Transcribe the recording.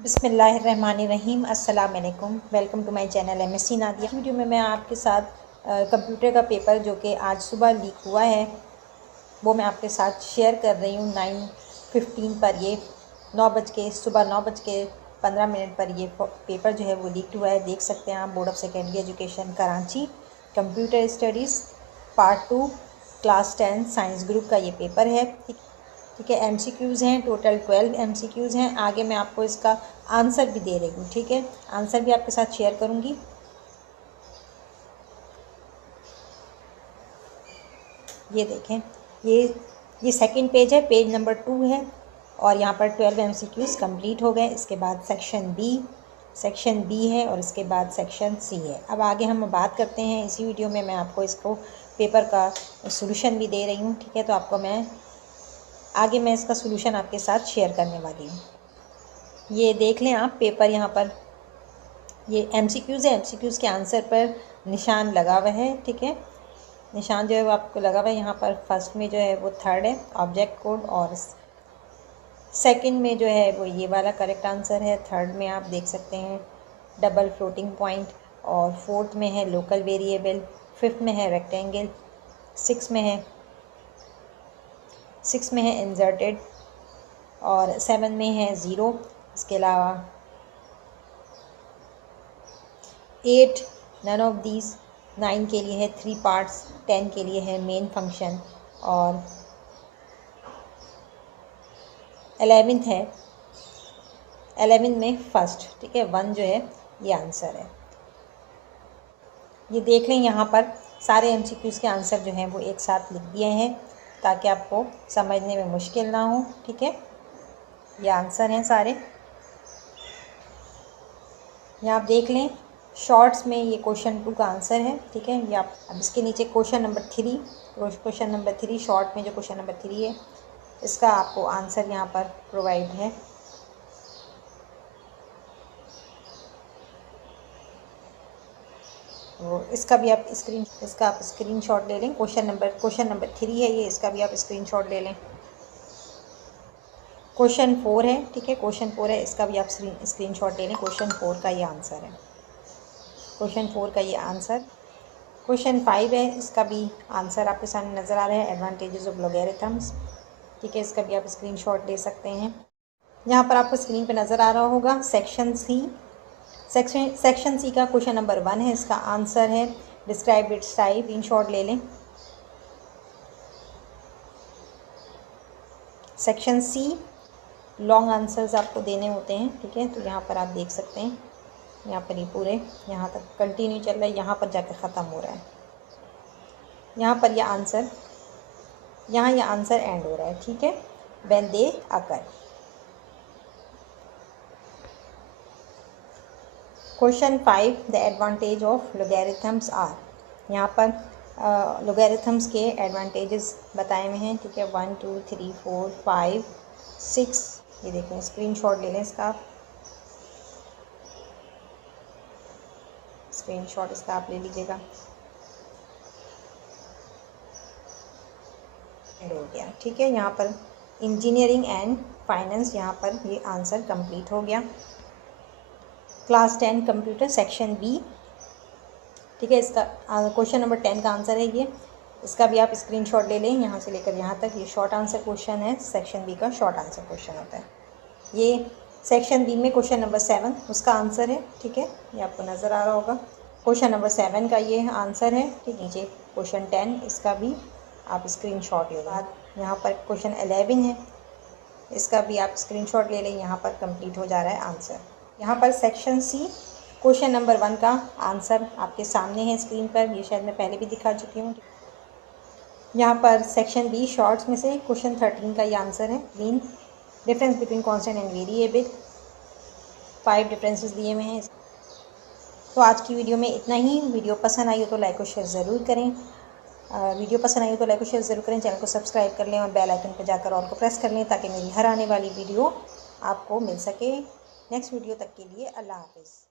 बिस्मिल्लाहिर्रहमानिर्रहीम। अस्सलाम वालेकुम। Welcome to my channel MSc Nadia. Video में मैं आपके साथ कंप्यूटर का पेपर जो कि आज सुबह लीक हुआ है वो मैं आपके साथ शेयर कर रही हूँ। 9:15 पर ये सुबह 9:15 पर ये पेपर जो है वो लीक हुआ है। देख सकते हैं आप, board of secondary education Karachi computer studies part 2 class 10 science group का ये पेपर है। ठीक है, MCQs हैं, टोटल 12 MCQs हैं। आगे मैं आपको इसका आंसर भी दे रही हूँ। ठीक है, आंसर भी आपके साथ शेयर करूँगी। ये देखें, ये सेकंड पेज है, पेज नंबर 2 है और यहाँ पर 12 MCQs कंप्लीट हो गए। इसके बाद सेक्शन बी है और इसके बाद सेक्शन सी है। अब आगे हम बात करते हैं। इसी वीडियो में मैं आपको इसको पेपर का सोल्यूशन भी दे रही हूँ। ठीक है, तो आपको मैं इसका सोल्यूशन आपके साथ शेयर करने वाली हूँ। ये देख लें आप पेपर, यहाँ पर ये MCQs है। MCQs के आंसर पर निशान लगा हुआ है। ठीक है, निशान जो है वो आपको लगा हुआ है। यहाँ पर फर्स्ट में जो है वो थर्ड है ऑब्जेक्ट कोड और सेकंड में जो है वो ये वाला करेक्ट आंसर है। थर्ड में आप देख सकते हैं डबल फ्लोटिंग पॉइंट और फोर्थ में है लोकल वेरिएबल, फिफ्थ में है रेक्टेंगल, सिक्स में है इंसर्टेड और 7 में है ज़ीरो। इसके अलावा 8 नन ऑफ दीज, 9 के लिए है 3 पार्ट्स, 10 के लिए है मेन फंक्शन और 11 में फर्स्ट। ठीक है, 1 जो है ये आंसर है। ये देख लें, यहाँ पर सारे MCQs के आंसर जो हैं वो एक साथ लिख दिए हैं ताकि आपको समझने में मुश्किल ना हो। ठीक है, ये आंसर हैं सारे। यहाँ आप देख लें, शॉर्ट्स में ये क्वेश्चन 2 का आंसर है। ठीक है, ये आप अब इसके नीचे क्वेश्चन नंबर 3 शॉर्ट में जो क्वेश्चन नंबर 3 है इसका आपको आंसर यहाँ पर प्रोवाइड है। तो इसका आप स्क्रीनशॉट ले लें। क्वेश्चन नंबर 3 है ये, इसका भी आप स्क्रीनशॉट ले लें। क्वेश्चन 4 है। ठीक है, क्वेश्चन 4 है, इसका भी आप स्क्रीनशॉट ले लें। क्वेश्चन 4 का ये आंसर है। क्वेश्चन 5 है, इसका भी आंसर आपके सामने नज़र आ रहा है, एडवांटेजेस ऑफ लॉगरिथम्स। ठीक है, इसका भी आप स्क्रीनशॉट ले सकते हैं। यहाँ पर आपको स्क्रीन पे नज़र आ रहा होगा सेक्शन सी का क्वेश्चन नंबर 1 है, इसका आंसर है डिस्क्राइब इट्स टाइप। स्क्रीनशॉट ले लें। सेक्शन सी लॉन्ग आंसर्स आपको देने होते हैं। ठीक है, तो यहाँ पर आप देख सकते हैं, यहाँ पर ये पूरे यहाँ तक कंटिन्यू चल रहा है, यहाँ पर जाकर ख़त्म हो रहा है। यहाँ पर यह आंसर एंड हो रहा है। ठीक है, when they occur. Question 5 the advantage of logarithms are. यहाँ पर लॉगरिथम्स के एडवांटेजेस बताए हुए हैं। ठीक है, 1 2 3 4 5 6। ये देखें, स्क्रीनशॉट ले लें इसका, आप ले लीजिएगा। हो गया। ठीक है, यहाँ पर इंजीनियरिंग एंड फाइनेंस, यहाँ पर ये आंसर कंप्लीट हो गया। Class 10 computer section B. ठीक है, इसका क्वेश्चन नंबर 10 का आंसर है ये, इसका भी आप स्क्रीनशॉट ले लें। यहाँ से लेकर यहाँ तक ये शॉर्ट आंसर क्वेश्चन है। सेक्शन बी का शॉर्ट आंसर क्वेश्चन होता है। ये सेक्शन बी में क्वेश्चन नंबर 7 उसका आंसर है। ठीक है, ये आपको नज़र आ रहा होगा। क्वेश्चन नंबर 7 का ये आंसर है। ठीक, नीचे क्वेश्चन 10, इसका भी आप स्क्रीनशॉट ले लें। यहाँ पर क्वेश्चन 11 है, इसका भी आप स्क्रीनशॉट ले लें। यहाँ पर कंप्लीट हो जा रहा है आंसर। यहाँ पर सेक्शन सी क्वेश्चन नंबर 1 का आंसर आपके सामने है स्क्रीन पर, ये शायद मैं पहले भी दिखा चुकी हूँ। यहाँ पर सेक्शन बी शॉर्ट्स में से क्वेश्चन 13 का ये आंसर है। Mean difference between constant and variable, 5 differences दिए हुए हैं। तो आज की वीडियो में इतना ही। वीडियो पसंद आई हो तो लाइक और शेयर ज़रूर करें। चैनल को सब्सक्राइब कर लें और बेल आइकन पर जाकर ऑल को प्रेस कर लें ताकि मेरी हर आने वाली वीडियो आपको मिल सके। नेक्स्ट वीडियो तक के लिए अल्लाह हाफ़िज़।